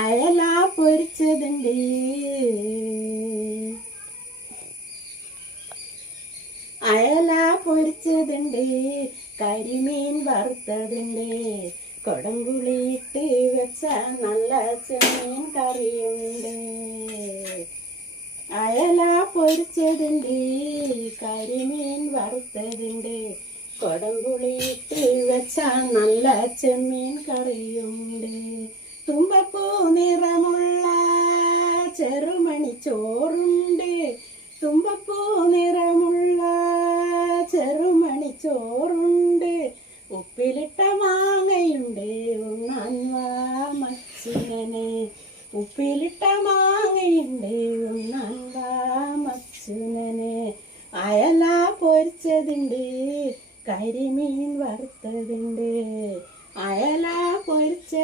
അയല പൊരിച്ചതുണ്ട്, അയല പൊരിച്ചതുണ്ട്, കരിമീൻ വറുത്തതുണ്ട്, കൊടംപുളിയിട്ട് വെച്ച നല്ല ചെമ്മീൻ കറിയുണ്ട്. അയല പൊരിച്ചതുണ്ട്, കരിമീൻ വറുത്തതുണ്ട്, കൊടംപുളിയിട്ട് വെച്ച നല്ല ചെമ്മീൻ കറിയുണ്ട്. തുമ്പപ്പൂ നിറമുള്ള ചെറുമണി ചോറുണ്ട്, തുമ്പപ്പൂ നിറമുള്ള ചെറുമണി ചോറുണ്ട്, ഉപ്പിലിട്ട മാങ്ങയുണ്ട്, ഉണ്ണാൻ വാ മച്ചുനനെ, ഉപ്പിലിട്ട മാങ്ങയുണ്ട്, ഉണ്ണാൻ വാ മച്ചുനനെ. അയല പൊരിച്ചതുണ്ട്, കരിമീൻ വറുത്തതുണ്ട്, അയല